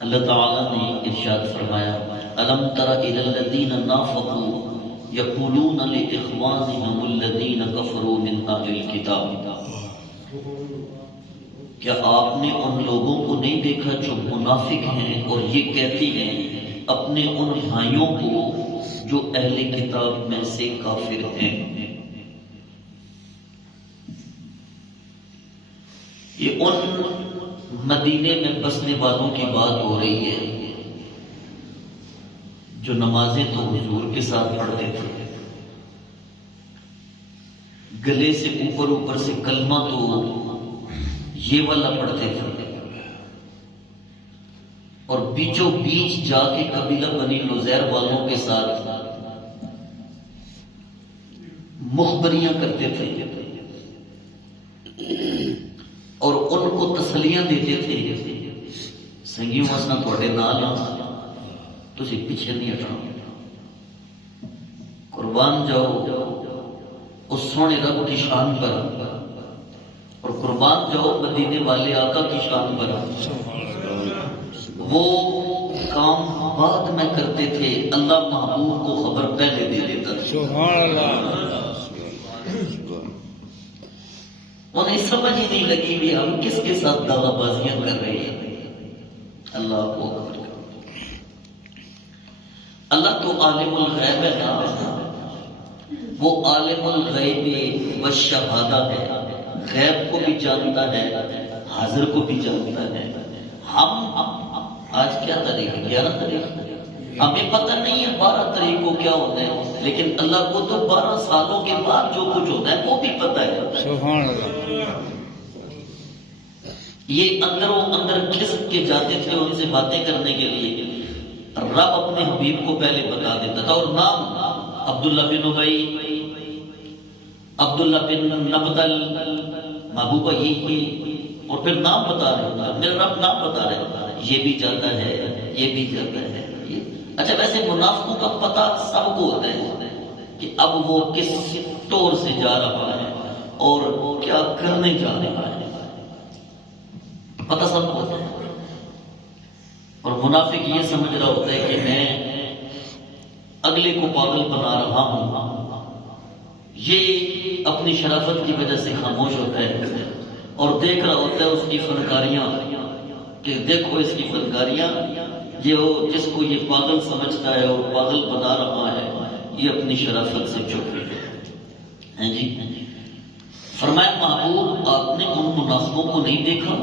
اللہ تعالیٰ نے ارشاد فرمایا الم تر الی الذین نافقوا یقولون لاخوانهم الذین کفروا من اہل الکتاب، کیا آپ نے ان لوگوں کو نہیں دیکھا جو منافق ہیں اور یہ کہتے ہیں اپنے ان بھائیوں کو جو اہل کتاب میں سے کافر ہیں؟ یہ ان مدینے میں بسنے والوں کی بات ہو رہی ہے جو نمازیں تو حضور کے ساتھ پڑھتے تھے، گلے سے اوپر سے کلمہ تو یہ والا پڑھتے تھے، اور بیچوں بیچ جا کے قبیلہ بنی نذیر والوں کے ساتھ مخبریاں کرتے تھے اور ان کو تسلیاں دیتے تھے، سنگیوں وسنا تھوڑے نال تسی پیچھے نہیں ہٹنا، قربان جاؤ اس سونے رب کی شان پر، اور قربان جاؤ مدینے والے آقا کی شان پر۔ وہ کام بعد میں کرتے تھے، اللہ محبوب کو خبر پہلے دے دیتا تھا۔ سبحان اللہ۔ انہیں سمجھ ہی نہیں لگی بھی ہم کس کے ساتھ دعوی بازیاں کر رہے ہیں۔ اللہ کو اکبر۔ اللہ تو عالم الغیب ہے نا، وہ عالم الغیب والشہادہ ہے، غیب کو بھی جانتا ہے، حاضر کو بھی جانتا ہے۔ ہم آج کیا تاریخ ہے؟ 11 تاریخ، ہمیں پتہ نہیں ہے 12 تاریخ کو کیا ہوتا ہے، لیکن اللہ کو تو 12 سالوں کے بعد جو کچھ ہوتا ہے وہ بھی پتہ ہے۔ سبحان اللہ۔ یہ اندروں اندر کھسک کے جاتے تھے ان سے باتیں کرنے کے لیے، رب اپنے حبیب کو پہلے بتا دیتا تھا، اور نام عبداللہ بن ابی، عبداللہ بن نبتل، محبوبہ یہ، اور پھر نام بتا رہے ہوتا، میرا رب نام بتا رہے ہوتا، یہ بھی جاتا ہے، یہ بھی جاتا ہے۔ اچھا ویسے منافقوں کا پتہ سب کو ہوتا ہے کہ اب وہ کس طور سے جا رہا ہے اور کیا کرنے جا رہا ہے، پتہ سب کو ہوتا ہے۔ اور منافق یہ سمجھ رہا ہوتا ہے کہ میں اگلے کو پاگل بنا رہا ہوں، یہ اپنی شرافت کی وجہ سے خاموش ہوتا ہے اور دیکھ رہا ہوتا ہے اس کی فنکاریاں، کہ دیکھو اس کی فنکاریاں، یہ جس کو یہ پاگل سمجھتا ہے اور پاگل بنا رہا ہے، یہ اپنی شرافت سے چپ ہے جی۔ فرمایا محبوب آپ نے ان منافقوں کو نہیں دیکھا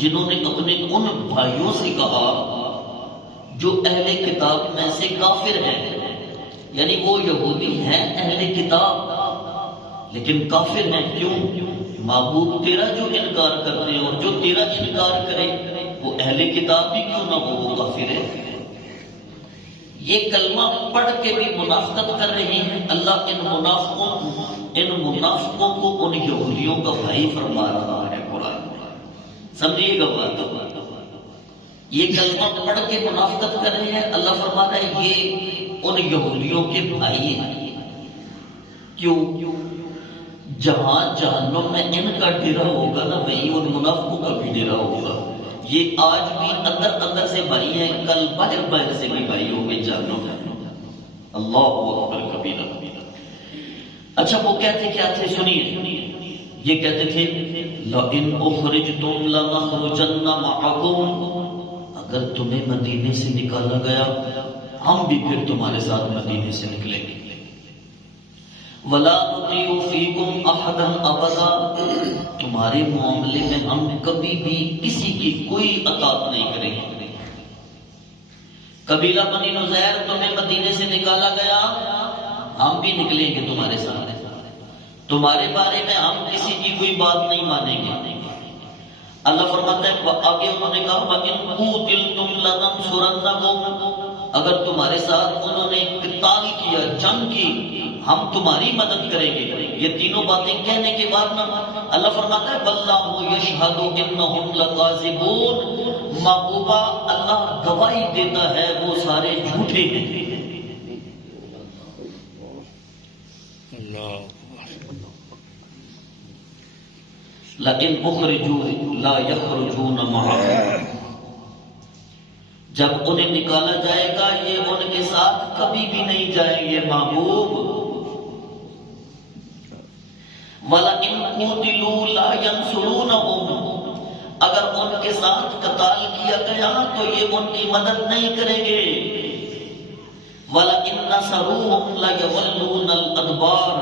جنہوں نے اپنے ان بھائیوں سے کہا جو اہل کتاب میں سے کافر ہیں، یعنی وہ یہودی ہیں اہل کتاب لیکن کافر ہیں۔ کیوں؟ محبوب تیرا جو انکار کرتے ہیں اور جو تیرا انکار کرے وہ اہل کتاب بھی کیوں نہ ہو، وہ کافر ہے۔ یہ کلمہ پڑھ کے بھی منافقت کر رہے ہیں۔ اللہ ان منافقوں کو ان یہودیوں کا بھائی فرما رہا ہے قرآن میں، سمجھیے گا بات۔ یہ کلمہ پڑھ کے منافقت کر رہے ہیں، اللہ فرما رہا ہے یہ ان یہودیوں کے بھائی ہیں۔ کیوں؟ جہاں جہنم میں ان کا ڈیرا ہوگا نا، وہیں ان منافقوں کا بھی ڈیرا ہوگا۔ یہ آج بھی اندر اندر سے بھائی ہیں، کل باہر باہر سے بھی بھائی ہوں گے جہنم میں۔ اللہ اکبر کبیرہ۔ اچھا وہ کہتے کیا تھے سنیے، یہ کہتے تھے لَئِنْ أُخْرِجْتُمْ لَنَخْرُجَنَّ مَعَكُمْ، اگر تمہیں مدینے سے نکالا گیا ہم بھی پھر تمہارے ساتھ مدینے سے نکلیں گے۔ وَلَا نُطِيعُ فِيكُمْ أَحَدًا أَبَدًا، تمہارے معاملے میں ہم کبھی بھی کسی کی کوئی اطاعت نہیں کریں گے۔ قبیلہ بنی نذیر تمہیں مدینے سے نکالا گیا، ہم بھی نکلیں گے تمہارے ساتھ، تمہارے بارے میں ہم کسی کی کوئی بات نہیں مانیں گے۔ اللہ فرماتا ہے آگے انہوں نے کہا وَإِن قُوتِلْتُمْ لَنَنْصُرَنَّكُمْ، اگر تمہارے ساتھ انہوں نے قتال کیا، جنگ کی، ہم تمہاری مدد کریں گے۔ یہ تینوں باتیں کہنے کے بعد نا اللہ فرماتا ہے وَاللَّهُ يَشْهَدُ إِنَّهُمْ لَكَاذِبُونَ، محبوبہ اللہ گواہی دیتا ہے وہ سارے جھوٹے ہیں۔ لَئِنْ أُخْرِجُوا لَا يَخْرُجُونَ مَعَهُمْ، جب انہیں نکالا جائے گا یہ ان کے ساتھ کبھی بھی نہیں جائیں گے محبوب. وَلَئِن قُوتِلُوا لَا يَنْصُرُونَهُمْ، اگر ان کے ساتھ قتال کیا گیا تو یہ ان کی مدد نہیں کریں گے. وَلَئِن نَصَرُوهُمْ لَيَوَلُّونَ الْأَدْبَارَ،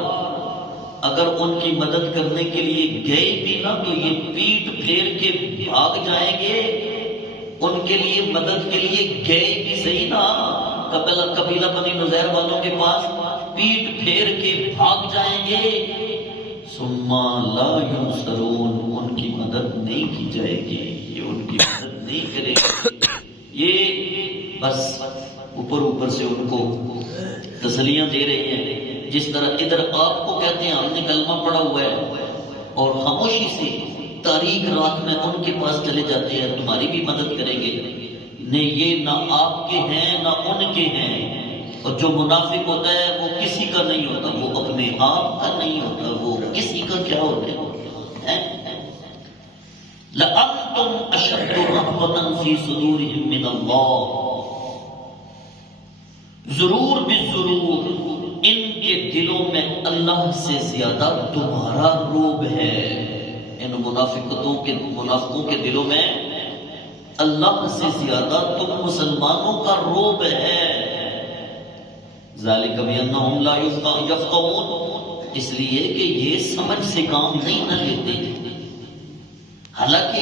اگر ان کی مدد کرنے کے لیے گئے بھی نہ تو یہ پیٹ پھیر کے بھاگ جائیں گے. ان کے لیے مدد کے لیے گئے بھی صحیح نا، قبیلہ بنی نذیر والوں کے پاس پیٹ پھیر کے بھاگ جائیں گے. ثم لا ينصرون، ان کی مدد نہیں کی جائے گی، یہ ان کی مدد نہیں کرے گی. یہ بس اوپر اوپر سے ان کو تسلیاں دے رہے ہیں. جس طرح ادھر آپ کو کہتے ہیں ہم نے کلمہ پڑھا ہوا ہے اور خاموشی سے تاریک رات میں ان کے پاس چلے جاتے ہیں تمہاری بھی مدد کریں گے. نہیں، یہ نہ آپ کے ہیں نہ ان کے ہیں. اور جو منافق ہوتا ہے وہ کسی کا نہیں ہوتا، وہ اپنے آپ کا نہیں ہوتا، وہ کسی کا کیا ہوتا ہے. لَأَنْتُمْ أَشَدُّ رَهْبَةً فِي صُدُورِهِمْ مِنَ اللَّهِ، ضرور بالضرور ان کے دلوں میں اللہ سے زیادہ تمہارا روب ہے. ان منافقوں کے دلوں میں اللہ سے زیادہ تم مسلمانوں کا روب ہے. ذالک بأنہم لا یفقہون، اس لیے کہ یہ سمجھ سے کام نہیں نہ لیتے. حالانکہ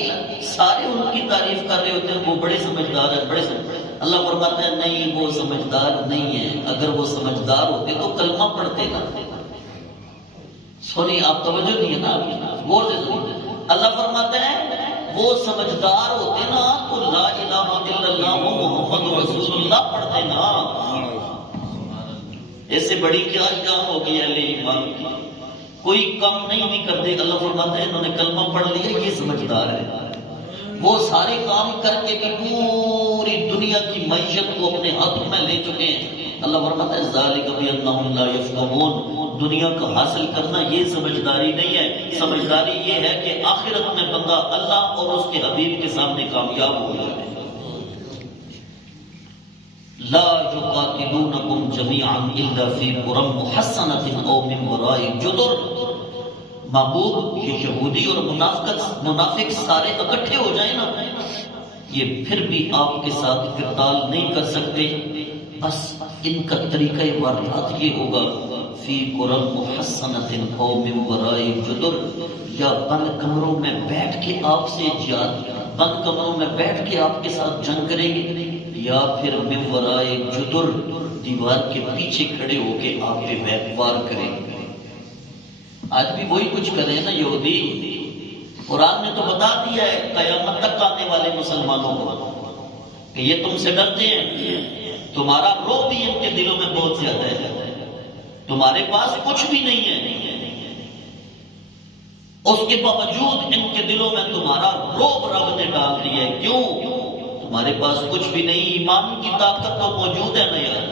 سارے ان کی تعریف کر رہے ہوتے ہیں وہ بڑے سمجھدار ہیں، بڑے سمجھدار. اللہ فرماتا ہے نہیں، وہ سمجھدار نہیں ہے. اگر وہ سمجھدار ہوتے تو کلمہ پڑھتے نا. سونی آپ توجہ نہیں ہے نا، آپ غور سے سنیے. اللہ فرماتا ہے وہ سمجھدار ہوتے نا تو لا الہ الا اللہ محمد رسول اللہ پڑھتے نا. ایسے بڑی کیا جان ہوگی اہل ایمان کی، کوئی کم نہیں بھی کرتے. اللہ فرماتا ہے انہوں نے کلمہ پڑھ لیا یہ سمجھدار ہے. وہ سارے کام کر کے بھی پوری دنیا کی معیشت کو اپنے ہاتھوں میں لے چکے ہیں. اللہ فرماتا ہے ذالک بأنہم لا یفقہون، دنیا کا حاصل کرنا یہ سمجھداری نہیں ہے. سمجھداری یہ ہے کہ آخرت میں بندہ اللہ اور اس کے حبیب کے سامنے کامیاب ہو جائے. لا یقاتلونکم جمیعا الا فی قری محصنۃ او من وراء جدر. محبوب یہ یہودی اور منافق سارے اکٹھے ہو جائیں نا، یہ پھر بھی آپ کے ساتھ قتال نہیں کر سکتے. بس ان کا طریقہ واردات یہ ہوگا فی قری محصنۃ او من وراء جدر، یا بند کمروں میں بیٹھ کے آپ سے بند کمروں میں بیٹھ کے آپ کے ساتھ جنگ کریں گے، یا پھر من وراء جدر دیوار کے پیچھے کھڑے ہو کے آپ پہ وار کریں گے. آج بھی وہی کچھ کر رہے ہیں نا یہودی. قرآن نے تو بتا دیا ہے قیامت تک آنے والے مسلمانوں کو کہ یہ تم سے ڈرتے ہیں. تمہارا روب بھی ان کے دلوں میں بہت زیادہ ہے. تمہارے پاس کچھ بھی نہیں ہے، اس کے باوجود ان کے دلوں میں تمہارا روب رب نے ڈال دیا ہے. کیوں؟ تمہارے پاس کچھ بھی نہیں. ایمان کی طاقت تو موجود ہے نا یار،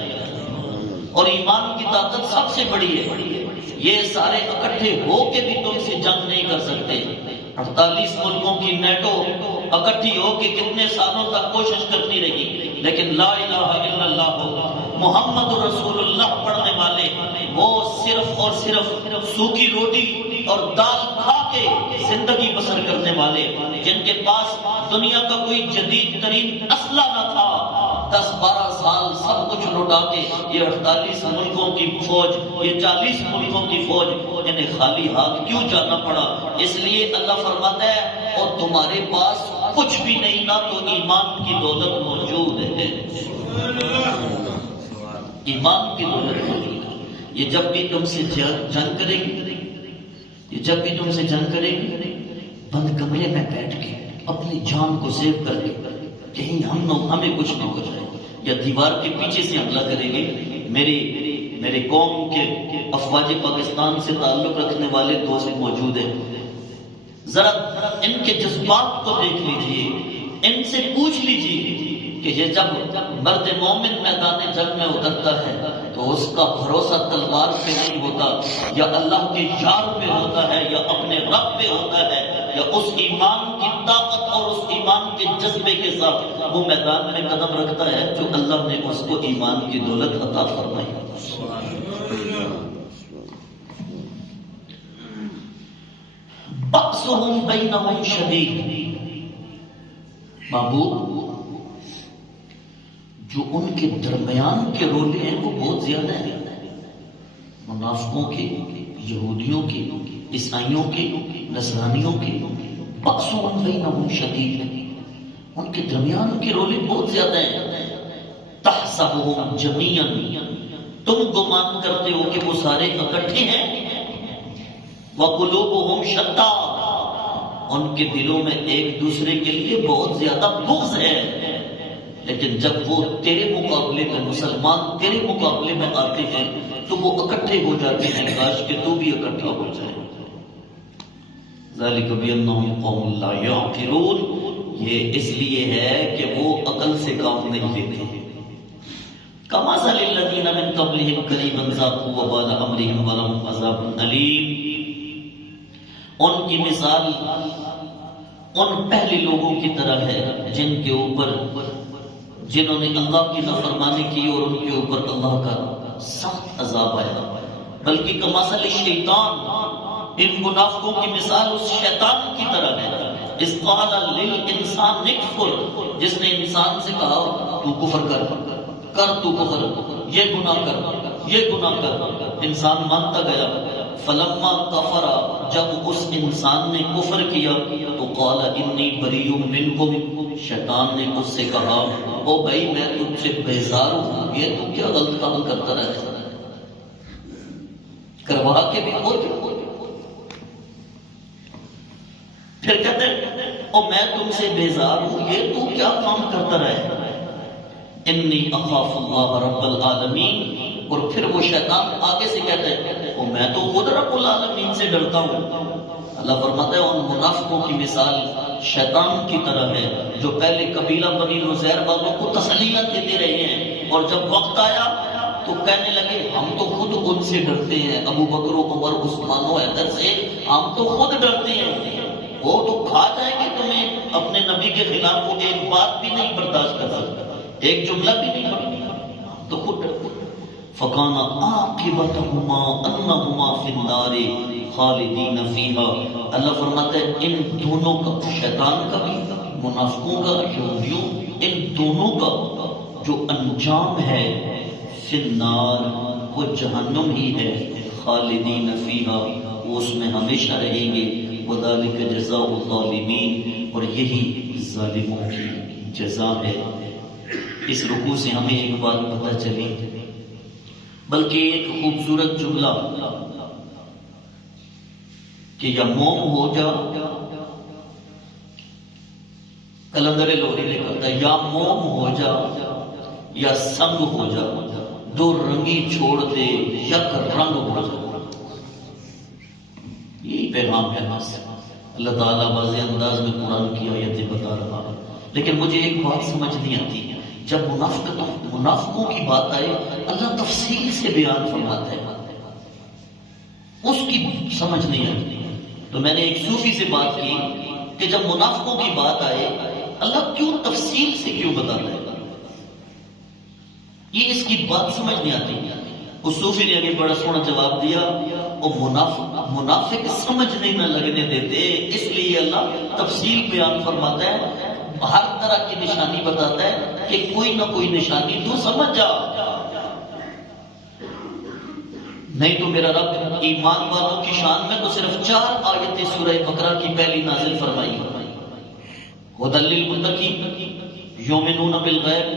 اور ایمان کی طاقت سب سے بڑی ہے. یہ سارے اکٹھے ہو کے بھی تم سے جنگ نہیں کر سکتے. 48 ملکوں کی نیٹو اکٹھی ہو کے کتنے سالوں تک کوشش کرتی رہی، لیکن لا الہ الا اللہ محمد رسول اللہ پڑھنے والے وہ صرف اور صرف سوکھی روٹی اور دال کھا کے زندگی بسر کرنے والے، جن کے پاس دنیا کا کوئی جدید ترین اسلحہ نہ تھا. 10-12 سال سب کچھ لوٹا کے یہ 48 ملکوں کی فوج، یہ 40 ملکوں کی فوج انہیں خالی ہاتھ کیوں جانا پڑا؟ اس لیے اللہ فرماتا ہے اور تمہارے پاس کچھ بھی نہیں نا تو ایمان کی دولت موجود ہے. ایمان کی دولت موجود ہے. یہ جب بھی تم سے جنگ کریں گے، یہ جب بھی تم سے جنگ کریں گے بند کمرے میں بیٹھ کے اپنی جان کو سیو کر کے کہیں ہمیں کچھ نہ ہو جائے، یا دیوار کے پیچھے سے حملہ کریں گے. میرے قوم کے افواج پاکستان سے تعلق رکھنے والے دوست موجود ہیں. ذرا ان کے جذبات کو دیکھ لیجئے، ان سے پوچھ لیجئے کہ یہ جب مرد مومن میدان جنگ میں اترتا ہے تو اس کا بھروسہ تلوار پہ نہیں ہوتا، یا اللہ کے یار پہ ہوتا ہے، یا اپنے رب پہ ہوتا ہے. یا اس ایمان کی طاقت اور اس ایمان کے جذبے کے ساتھ وہ میدان میں قدم رکھتا ہے جو اللہ نے اس کو ایمان کی دولت عطا فرمائی. بأسهم بینہم شدید. محبوب جو ان کے درمیان کے رولے ہیں وہ بہت زیادہ ہیں. منافقوں کے، یہودیوں کے، عیسائیوں کے، نصرانیوں کے. بأسهم بینہم شدید، ان کے درمیان کے رولے بہت زیادہ ہیں. تحسبهم جمیعا، تم گمان کرتے ہو کہ وہ سارے اکٹھے ہیں. وقلوبهم شتى، ان کے دلوں میں ایک دوسرے کے لیے بہت زیادہ بغض ہے. لیکن جب وہ تیرے مقابلے میں، مسلمان تیرے مقابلے میں آتے ہیں تو وہ اکٹھے ہو جاتے ہیں. کاش کہ تو بھی اکٹھا ہو جائے. ذالک بانہم قوم لا یعقلون، یہ اس لیے ہے کہ وہ عقل سے کام نہیں لیتے. کمثل الذین من قبلہم قریبا ذاقوا وبال امرہم ولہم عذاب علیم. ان کی مثال ان پہلے لوگوں کی طرح ہے جن کے اوپر، جنہوں نے اللہ کی نافرمانی کی اور ان کے اوپر اللہ کا سخت عذاب آیا. بلکہ کمثل الشیطان، ان منافقوں کی مثال اس شیطان کی طرح ہے. اذ قال للانسان اکفر، جس نے انسان سے کہا تو کفر کر تو کفر، یہ گناہ کر، یہ گناہ کر. انسان مانتا گیا. فلما کفر، جب اس انسان نے کفر کیا تو قال انی بریء منکم، شیطان نے اس سے کہا او بھائی میں تم سے بیزار ہوں، یہ تو کیا غلط کام کرتا رہتا ہے، کروا کے بھی خود. پھر کہتے او میں تم سے بیزار ہوں، یہ تو کیا کام کرتا رہے. انی اخاف اللہ رب العالمین. اور پھر وہ شیطان آگے سے کہتے ہیں او میں تو خود رب العالمین سے ڈرتا ہوں. اللہ فرماتا ہے ان منافقوں کی مثال شیطان کی طرح ہے جو پہلے قبیلہ بنی نذیر والوں کو تسلیت دیتے رہے ہیں، اور جب وقت آیا تو کہنے لگے ہم تو خود ان سے ڈرتے ہیں، ابو بکر و عمر عثمان و حیدر سے ہم تو خود ڈرتے ہیں. وہ تو کھا جائیں گے تمہیں، اپنے نبی کے خلاف وہ ایک بات بھی نہیں برداشت کر سکتا، ایک جملہ بھی نہیں پڑھتا، ہم تو خود ڈرتے. فَكَانَ عَاقِبَتُهُمَا أَنَّهُمَا فِي النَّارِ خَالِدِينَ فِيهَا. اللہ فرماتا ہے ان دونوں کا، شیطان کا بھی، منافقوں کا، یہودیوں، ان دونوں کا جو انجام ہے فی النار، وہ جہنم ہی ہے. خالدین فیہا، وہ اس میں ہمیشہ رہیں گے. وَذَلِكَ جَزَاءُ الظَّالِمِينَ، اور یہی ظالموں کی جزا ہے. اس رکوع سے ہمیں ایک بات پتہ چلی، بلکہ ایک خوبصورت جملہ کہ یا موم ہو جا، کلندر لوری لکھا تھا یا موم ہو جا یا سنگ ہو جا، دو رنگی چھوڑ دے یک رنگ ہو جا. یہی پیغام ہے. اللہ تعالیٰ واضح انداز میں قرآن کی آیتیں بتا رہا ہے. لیکن مجھے ایک بات سمجھ نہیں آتی، جب منافقوں کی بات آئے اللہ تفصیل سے بیان فرماتا ہے، اس کی سمجھ نہیں آتی. تو میں نے ایک صوفی سے بات کی کہ جب منافقوں کی بات آئے اللہ کیوں تفصیل سے کیوں بتاتا ہے، یہ اس کی بات سمجھ نہیں آتی. اس صوفی نے ابھی بڑا سونا جواب دیا، وہ منافق سمجھنے نہ لگنے دیتے، اس لیے اللہ تفصیل بیان فرماتا ہے، ہر طرح کی نشانی بتاتا ہے کہ کوئی نہ کوئی نشانی تو سمجھ جا. نہیں تو میرا رب ایمان والوں کی شان میں تو صرف 4 آیتیں سورہ بقرہ کی پہلی نازل فرمائی. ہدی للمتقین، یؤمنون بالغیب،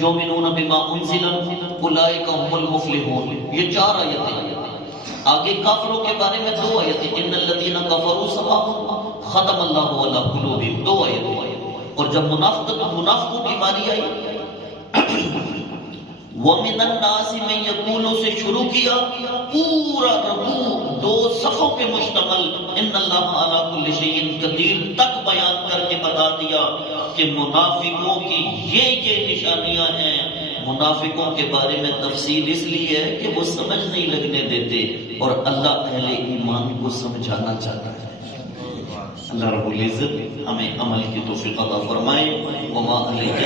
یؤمنون بما انزل اولئک هم المفلحون. یہ 4 آیتیں. آگے کافروں کے بارے میں 2 آیتیں، ان الذین کفروا سواء ختم اللہ علی قلوبہم، 2 آیتیں. اور جب منافقوں کی باری آئی وَمِنَ النَّاسِ مَن يَقُولُ سے شروع کیا، پورا رکوع 2 صفوں پہ مشتمل ان اللہ علی کل شیء قدیر تک بیان کر کے بتا دیا کہ منافقوں کی یہ نشانیاں ہیں. منافقوں کے بارے میں تفصیل اس لیے ہے کہ وہ سمجھ نہیں لگنے دیتے، اور اللہ اہل ایمان کو سمجھانا چاہتا ہے. اللہ رب العزت ہمیں عمل کی توفیق عطا فرمائے. وما علیک